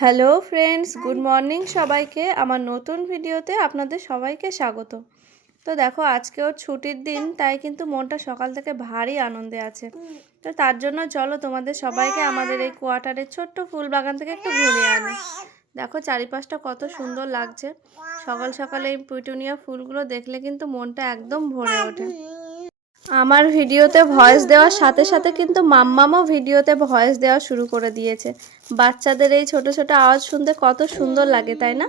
Hello friends good morning সবাইকে। আমার নতুন ভিডিওতে আপনাদের সবাইকে স্বাগত। তো দেখো আজকেও ছুটির দিন তাই কিন্তু মনটা সকাল থেকে ভারী আনন্দে আছে। তো তার জন্য চলো তোমাদের সবাইকে আমাদের এই কোয়ার্টারের ছোট্ট ফুল বাগান থেকে একটু ঘুরিয়ে আনি। দেখো চারিপাশটা কত সুন্দর লাগছে। সকাল সকালে এই পিটুনিয়া ফুলগুলো দেখলে কিন্তু মনটা একদম ভরে ওঠে। আমার ভিডিওতে ভয়েস দেওয়ার সাথে সাথে কিন্তু মাম্মামও ভিডিওতে ভয়েস দেওয়া শুরু করে দিয়েছে। বাচ্চাদের এই ছোট ছোট আওয়াজ শুনতে কত সুন্দর লাগে, তাই না?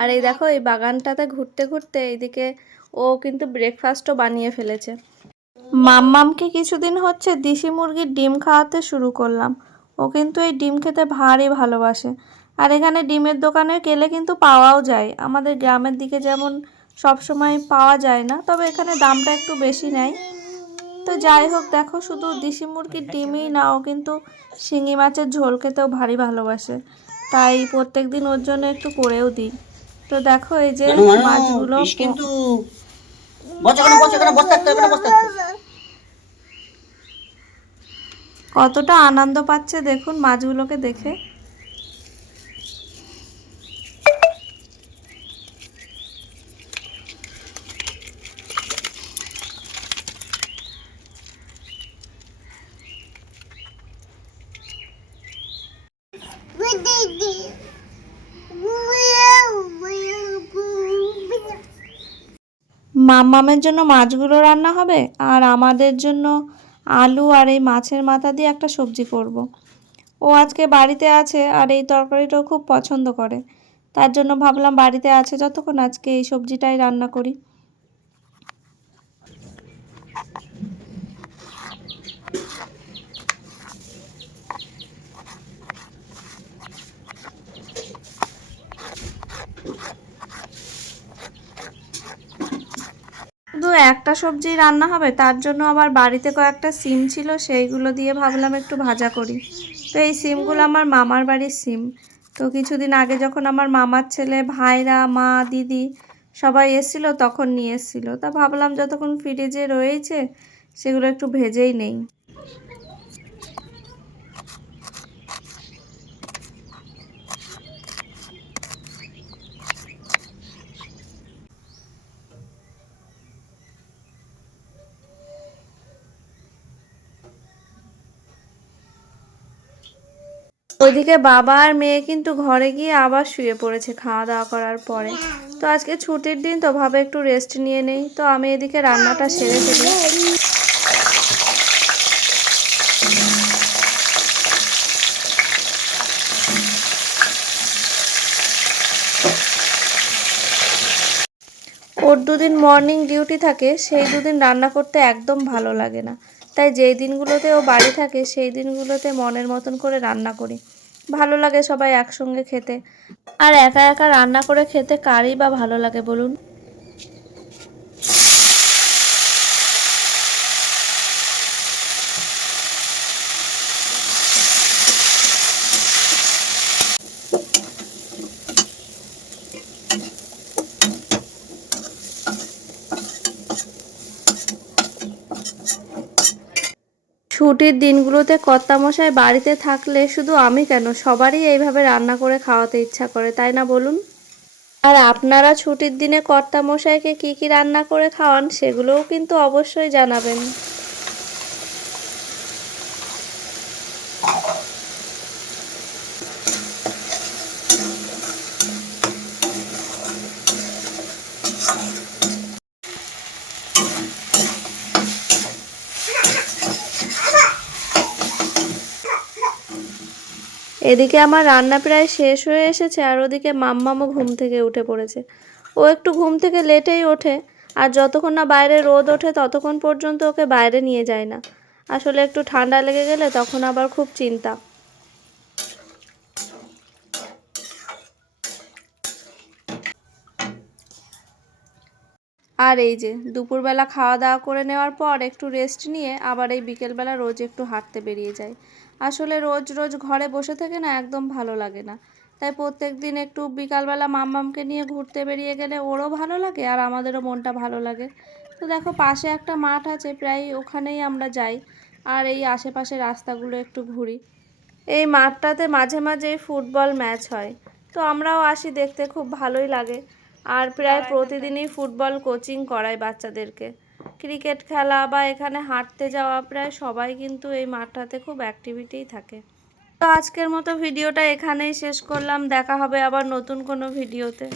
আর এই দেখো, এই বাগানটাতে ঘুরতে ঘুরতে এইদিকে ও কিন্তু ব্রেকফাস্টও বানিয়ে ফেলেছে। মাম্মামকে কিছুদিন হচ্ছে দেশি মুরগির ডিম খাওয়াতে শুরু করলাম। ও কিন্তু এই ডিম খেতে ভারী ভালোবাসে। আর এখানে ডিমের দোকানে গেলে কিন্তু পাওয়াও যায়। আমাদের গ্রামের দিকে যেমন সবসময় পাওয়া যায় না, তবে এখানে দামটা একটু বেশি নেয়। তো যাই হোক দেখো শুধু দেশি মুরগির ডিমই না ও কিন্তু শিঙি মাছের ঝোল খেতেও ভারী ভালোবাসে। তাই প্রত্যেক দিন ওর জন্য একটু করেও দিই। তো দেখো এই যে মানু, মাছগুলো কিন্তু কতটা আনন্দ পাচ্ছে দেখুন মাছগুলোকে দেখে। মামামের জন্য মাছগুলো রান্না হবে আর আমাদের জন্য আলু আর এই মাছের মাথা দিয়ে একটা সবজি করব। ও আজকে বাড়িতে আছে আর এই তরকারিটাও খুব পছন্দ করে তার জন্য ভাবলাম বাড়িতে আছে যতক্ষণ আজকে এই সবজিটাই রান্না করি শুধু একটা সবজি রান্না হবে, তার জন্য আমার বাড়িতে কয়েকটা সিম ছিল, সেইগুলো দিয়ে ভাবলাম একটু ভাজা করি। তো এই সিমগুলো আমার মামার বাড়ির সিম। তো কিছুদিন আগে যখন আমার মামার ছেলে, ভাইরা, মা, দিদি সবাই এসছিল, তখন নিয়ে এসেছিল। তা ভাবলাম যতক্ষণ ফ্রিজে রয়েছে, সেগুলো একটু ভেজেই নেই। ওইদিকে বাবা আর মেয়ে কিন্তু ঘরে গিয়ে আবার শুয়ে পড়েছে খাওয়া দাওয়া করার পরে। তো আজকে ছুটির দিন তো ভাবে একটু রেস্ট নিয়ে নেই। তো আমি এদিকে রান্নাটা সেরে ফেলি। ওর দুদিন মর্নিং ডিউটি থাকে, সেই দুদিন রান্না করতে একদম ভালো লাগে না। তাই যেই দিনগুলোতে ও বাড়ি থাকে, সেই দিনগুলোতে মনের মতন করে রান্না করি। ভালো লাগে সবাই একসঙ্গে খেতে। আর একা একা রান্না করে খেতে কারই বা ভালো লাগে বলুন? ছুটির দিনগুলোতে কর্তামশাই বাড়িতে থাকলে শুধু আমি কেন? সবারই এইভাবে রান্না করে খাওয়াতে ইচ্ছা করে, তাই না বলুন? আর আপনারা ছুটির দিনে কর্তামশাইকে কি কি রান্না করে খাওয়ান সেগুলোও কিন্তু অবশ্যই জানাবেন। এদিকে আমার রান্না প্রায় শেষ হয়ে এসেছে আর ওদিকে মাম্মামও ঘুম থেকে উঠে পড়েছে। ও একটু ঘুম থেকে লেটেই ওঠে আর যতক্ষণ না বাইরে রোদ ওঠে ততক্ষণ পর্যন্ত ওকে বাইরে নিয়ে যায় না। আসলে একটু ঠান্ডা লেগে গেলে তখন আবার খুব চিন্তা। আর এই যে, দুপুরবেলা খাওয়া দাওয়া করে নেওয়ার পর একটু রেস্ট নিয়ে আবার এই বিকেলবেলা রোজ একটু হাঁটতে বেরিয়ে যায়। আসলে রোজ রোজ ঘরে বসে থেকে না একদম ভালো লাগে না। তাই প্রত্যেক দিন একটু বিকালবেলা মাম্মামকে নিয়ে ঘুরতে বেরিয়ে গেলে ওরও ভালো লাগে আর আমাদেরও মনটা ভালো লাগে। তো দেখো পাশে একটা মাঠ আছে প্রায় ওখানেই আমরা যাই আর এই আশেপাশে রাস্তাগুলো একটু ঘুরি। এই মাঠটাতে মাঝে মাঝেই ফুটবল ম্যাচ হয়। তো আমরাও আসি দেখতে খুব ভালোই লাগে। আর প্রায় প্রতিদিনই ফুটবল কোচিং করায় বাচ্চাদেরকে। ক্রিকেট খেলা বা এখানে হাঁটতে যাওয়া প্রায় সবাই কিন্তু এই মাঠটাতে খুব অ্যাক্টিভিটিই থাকে। তো আজকের মতো ভিডিওটা এখানেই শেষ করলাম। দেখা হবে আবার নতুন কোনো ভিডিওতে।